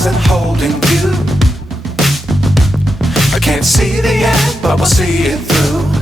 stars and holding you. I can't see the end, but we'll see it through.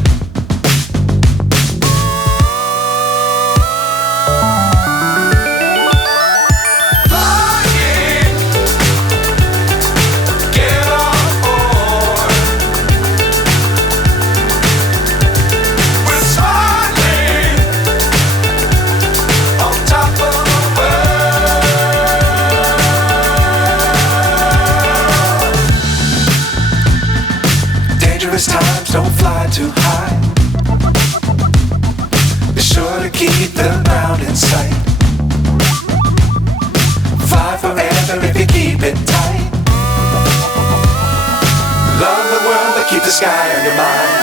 Times don't fly too high. Be sure to keep the ground in sight. Fly forever if you keep it tight. Love the world but keep the sky on your mind.